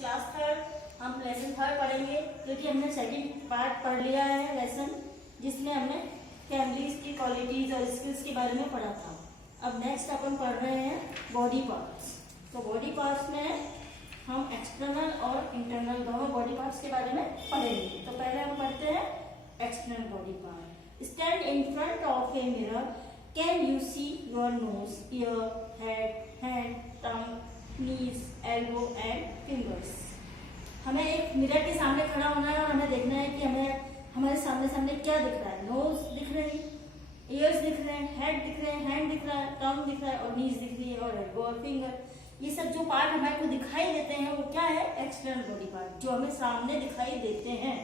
Class third. हम lesson third पढ़ेंगे क्योंकि हमने सेकंड पार्ट पढ़ लिया है लेसन, जिसमें हमने फैमिलीज की क्वालिटीज और स्किल्स के बारे में पढ़ा था। अब नेक्स्ट अपन पढ़ रहे हैं बॉडी पार्ट्स। तो बॉडी पार्ट्स में हम एक्सटर्नल और इंटरनल दोनों बॉडी पार्ट्स के बारे में पढ़ेंगे। तो पहले हम पढ़ते हैं external body part. Stand in front of a mirror, can you see your nose, year, head, hand, tongue, knees, elbow and fingers. हमें एक मिरर के सामने खड़ा होना है और हमें देखना है कि हमें हमारे सामने सामने क्या दिख रहा है। नोज दिख रहे हैं, ईयर्स दिख रहे हैं, हेड दिख रहे हैं, हैंड दिख रहा है, टंग दिख रहा है और नीज दिख रही है और एल्बो और फिंगर। ये सब जो पार्ट हमारे को दिखाई देते हैं वो क्या है? External body part. जो हमें सामने दिखाई देते हैं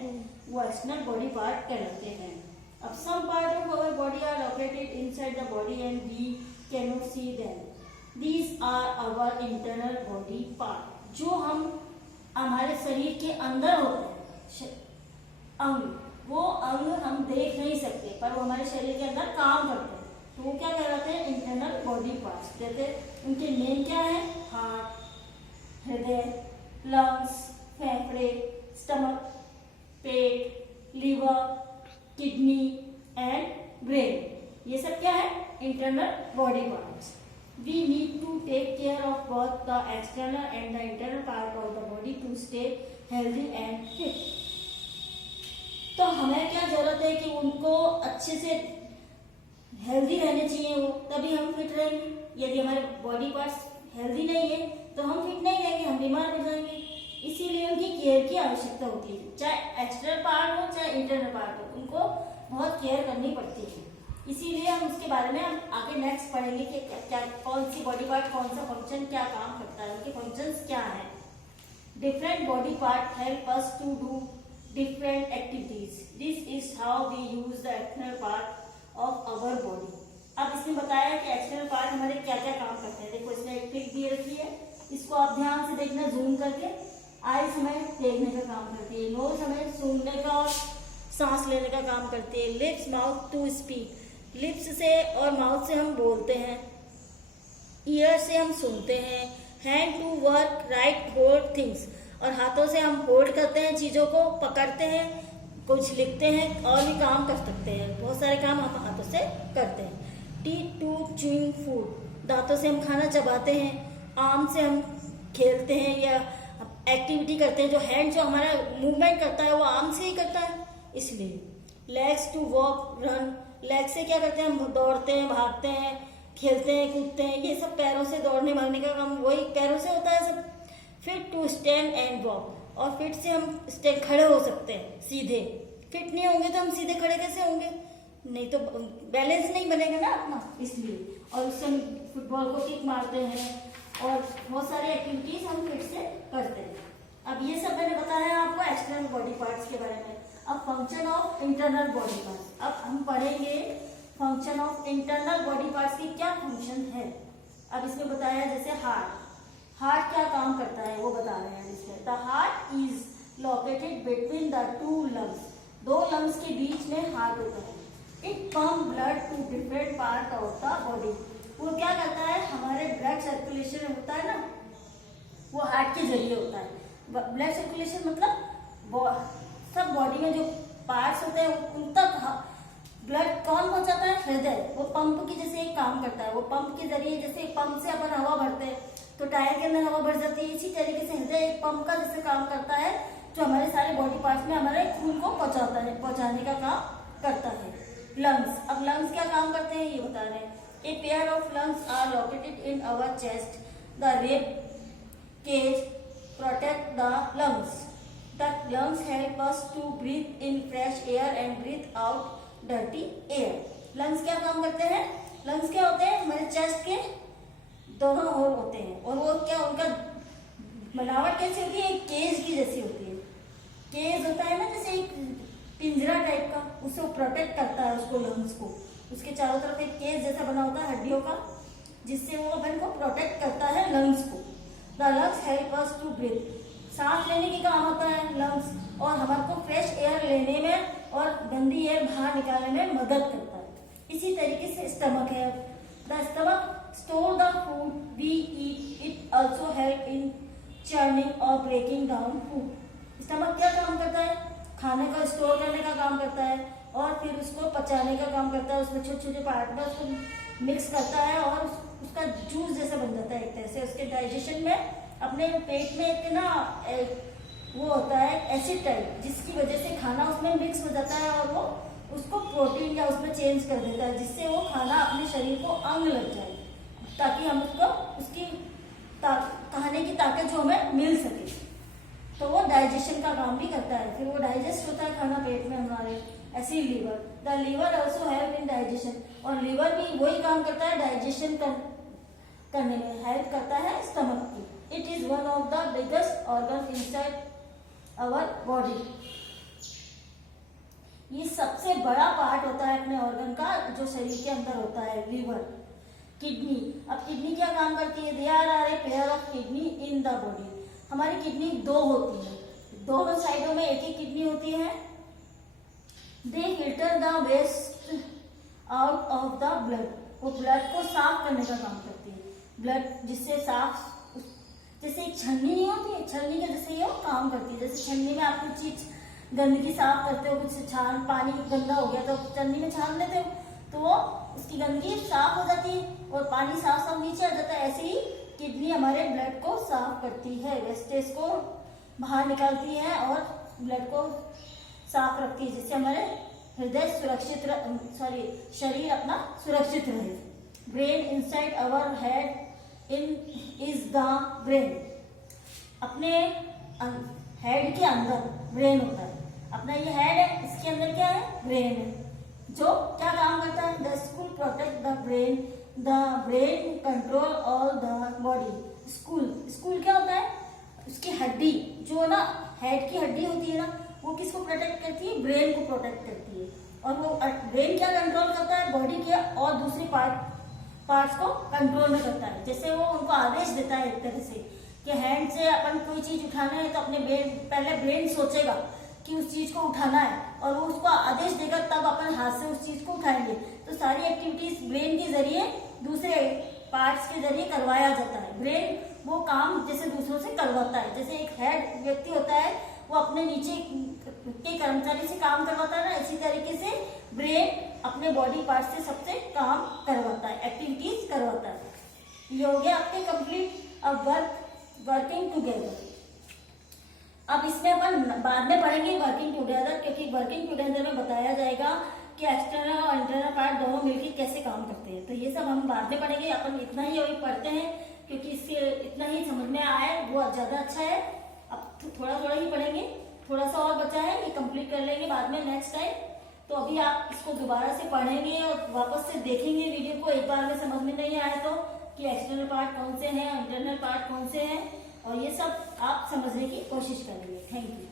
वो एक्सटर्नल बॉडी पार्ट कहलाते हैं। अब some part of our body are located inside the body and we can not see them. These are our internal body part. जो हम हमारे शरीर के अंदर होते हैं अंग, वो अंग हम देख नहीं सकते पर वो हमारे शरीर के अंदर काम करते हैं, तो वो क्या कहलाते हैं? Internal body parts. जैसे उनके नेम क्या है? हार्ट, हृदय, लंग्स, फेफड़े, स्टमक, पेट, लीवर, किडनी एंड ब्रेन। ये सब क्या है? Internal body parts. We need to take care of both the external and the internal part of the body to stay healthy and fit. तो हमें क्या जरूरत है कि उनको अच्छे से हेल्दी रहने चाहिए, वो तभी हम फिट रहेंगे। यदि हमारे बॉडी पार्ट्स हेल्दी नहीं है तो हम फिट नहीं रहेंगे, हम बीमार पड़ जाएंगे। इसीलिए उनकी केयर की आवश्यकता होती है, चाहे एक्सटर्नल पार्ट हो चाहे इंटरनल पार्ट हो, उनको बहुत केयर करनी पड़ती है। इसीलिए हम उसके बारे में हम आगे नेक्स्ट पढ़ेंगे कि क्या कौन सी बॉडी पार्ट कौन सा फंक्शन क्या काम करता है, उनके फंक्शंस क्या हैं। Different body part help us to do different activities. This is how we use the external part of our body. अब इसमें बताया कि एक्सटर्नल पार्ट हमारे क्या क्या काम करते हैं। देखो इसमें एक पिक दी रखी है, इसको आप ध्यान से देखना जूम करके। आईज हमें देखने का काम करती है, नोज हमें सूंघने का और सांस लेने का काम करती है, lips mouth to speak, lips से और माउथ से हम बोलते हैं, ईयर से हम सुनते हैं, hand to work write hold things, और हाथों से हम होल्ड करते हैं, चीज़ों को पकड़ते हैं, कुछ लिखते हैं और भी काम कर सकते हैं। बहुत सारे काम हम हाथों से करते हैं। टीथ टू च्यूइंग फूड, दांतों से हम खाना चबाते हैं, आर्म से हम खेलते हैं या एक्टिविटी करते हैं। जो हैंड जो हमारा मूवमेंट करता है वो आर्म से ही करता है, इसलिए। Legs to walk run, leg से क्या करते हैं? हम दौड़ते हैं, भागते हैं, खेलते हैं, कूदते हैं। ये सब पैरों से दौड़ने भागने का काम वही पैरों से होता है सब। Feet to stand and walk, और फिट से हम स्टैंड खड़े हो सकते हैं सीधे। फिट नहीं होंगे तो हम सीधे खड़े कैसे होंगे? नहीं तो बैलेंस नहीं बनेगा ना अपना, इसलिए। और उससे हम फुटबॉल को किक मारते हैं और बहुत सारी एक्टिविटीज हम फिट से करते हैं। अब ये सब मैंने बताया आपको एक्सटर्नल बॉडी पार्ट्स के बारे में। अब function of internal body parts. अब हम पढ़ेंगे function of internal body parts की क्या फंक्शन है। अब इसमें बताया जैसे हार्ट। हार्ट क्या काम करता है वो बता रहे हैं इसमें। The heart is located between the two lungs, दो लंग्स के बीच में हार्ट होता है। It pump blood to different part of the body. वो क्या करता है? हमारे ब्लड सर्कुलेशन होता है ना, वो हार्ट के जरिए होता है। ब्लड सर्कुलेशन मतलब सब बॉडी में जो पार्ट्स होते हैं उन तक ब्लड कौन पहुंचाता है? हृदय। वो पंप की जैसे एक काम करता है। वो पंप के जरिए, जैसे पंप से अपन हवा भरते हैं तो टायर के अंदर हवा भर जाती है, इसी तरीके से हृदय एक पंप का जैसे काम करता है, जो हमारे सारे बॉडी पार्ट्स में हमारे खून को पहुंचाने का काम करता है। लंग्स। अब लंग्स क्या काम करते हैं ये बता रहे हैं। A pair of lungs are located in our chest. The rib cage protect the lungs. The lungs help us to breathe in fresh air and breathe out dirty air. Lungs क्या काम करते हैं? Lungs क्या होते हैं? हमारे chest के दोनों होल होते हैं, और वो क्या उनका बनावट कैसी होती है? एक केज की जैसी होती है। केज होता है ना जैसे एक पिंजरा टाइप का, उससे वो प्रोटेक्ट करता है उसको, लंग्स को। उसके चारों तरफ एक केज जैसा बना होता है हड्डियों का, जिससे वो अपन को प्रोटेक्ट करता है लंग्स को। The lungs help us to breathe, सांस लेने के काम होता है लंग्स, और हमारे को फ्रेश एयर लेने में और गंदी एयर बाहर निकालने में मदद करता है। इसी तरीके से स्टमक है। The stomach store the food we eat. It also help in churning और ब्रेकिंग डाउन फूड। स्टमक क्या काम करता है? खाने को स्टोर करने का काम करता है और फिर उसको पचाने का काम करता है। उसमें छोटे छोटे पार्ट में उसको मिक्स करता है और उसका जूस जैसा बन जाता है एक तरह से। उसके डाइजेशन में अपने पेट में एक ना वो होता है एसिड टाइप, जिसकी वजह से खाना उसमें मिक्स हो जाता है और वो उसको प्रोटीन या उसमें चेंज कर देता है, जिससे वो खाना अपने शरीर को अंग लग जाए, ताकि हम उसको उसकी खाने की ताकत जो हमें मिल सके। तो वो डाइजेशन का काम भी करता है, फिर वो डाइजेस्ट होता है खाना पेट में हमारे। ऐसे ही liver, the liver also help in digestion, और लीवर भी वही काम करता है डाइजेशन करने में, हेल्प करता है स्टमक की। It is one of the biggest organ inside our body. ये सबसे बड़ा पार्ट होता है अपने ऑर्गन का जो शरीर के अंदर होता है, लीवर। किडनी, अब किडनी क्या काम करती है? There are a pair of kidney in the body. हमारी किडनी दो होती है, दोनों साइडों में एक ही किडनी होती है। They filter the waste out of the blood, वो ब्लड को साफ करने का काम करती है। ब्लड जिससे साफ, जैसे एक छन्नी नहीं होती है, छन्नी के जैसे ये काम करती है। जैसे छन्नी में आप कुछ चीज गंदगी साफ करते हो, कुछ छान, पानी गंदा हो गया तो छन्नी में छान लेते हो, तो वो उसकी गंदगी साफ हो जाती है और पानी साफ साफ नीचे आ जाता है। ऐसे ही किडनी हमारे ब्लड को साफ करती है, वेस्टेज को बाहर निकालती है और ब्लड को साफ रखती है, जिससे हमारे हृदय सुरक्षित शरीर अपना सुरक्षित रहे। Brain inside our head is the brain, अपने हेड के अंदर ब्रेन होता है। अपना ये हेड है, इसके अंदर क्या है? ब्रेन है, जो क्या काम करता है? The school protect the brain control all the body. School क्या होता है? उसकी हड्डी, जो ना हेड की हड्डी होती है ना, वो किसको प्रोटेक्ट करती है? ब्रेन को प्रोटेक्ट करती है। और वो ब्रेन क्या कंट्रोल करता है? बॉडी के और दूसरे पार्ट्स को कंट्रोल में करता है। जैसे वो उनको आदेश देता है एक तरह से कि हैंड से अपन कोई चीज उठाना है तो अपने पहले ब्रेन सोचेगा कि उस चीज को उठाना है और वो उसको आदेश देगा, तब अपन हाथ से उस चीज को उठाएंगे। तो सारी एक्टिविटीज ब्रेन के जरिए, दूसरे पार्ट्स के जरिए करवाया जाता है। ब्रेन वो काम जैसे दूसरों से करवाता है। जैसे एक हेड व्यक्ति होता है, वो अपने नीचे के कर्मचारी से काम करवाता है ना, इसी तरीके से ब्रेन अपने बॉडी पार्ट से सबसे काम करवाता है, एक्टिविटीज करवाता है। ये हो गया आपके कंप्लीट। अब वर्किंग टुगेदर। अब इसमें अपन बाद में पढ़ेंगे वर्किंग टुगेदर, क्योंकि वर्किंग टुगेदर में बताया जाएगा कि एक्सटर्नल और इंटरनल पार्ट दोनों मिलकर कैसे काम करते हैं। तो ये सब हम बाद में पढ़ेंगे। अपन इतना ही अभी पढ़ते हैं क्योंकि इससे इतना ही समझ में आए वो ज्यादा अच्छा है। अब थोड़ा थोड़ा ही पढ़ेंगे, थोड़ा सा और बचा है, ये कंप्लीट कर लेंगे बाद में नेक्स्ट टाइम। तो अभी आप इसको दोबारा से पढ़ेंगे और वापस से देखेंगे वीडियो को, एक बार में समझ में नहीं आया तो, कि एक्सटर्नल पार्ट कौन से हैं, इंटरनल पार्ट कौन से हैं, और ये सब आप समझने की कोशिश करेंगे। Thank you.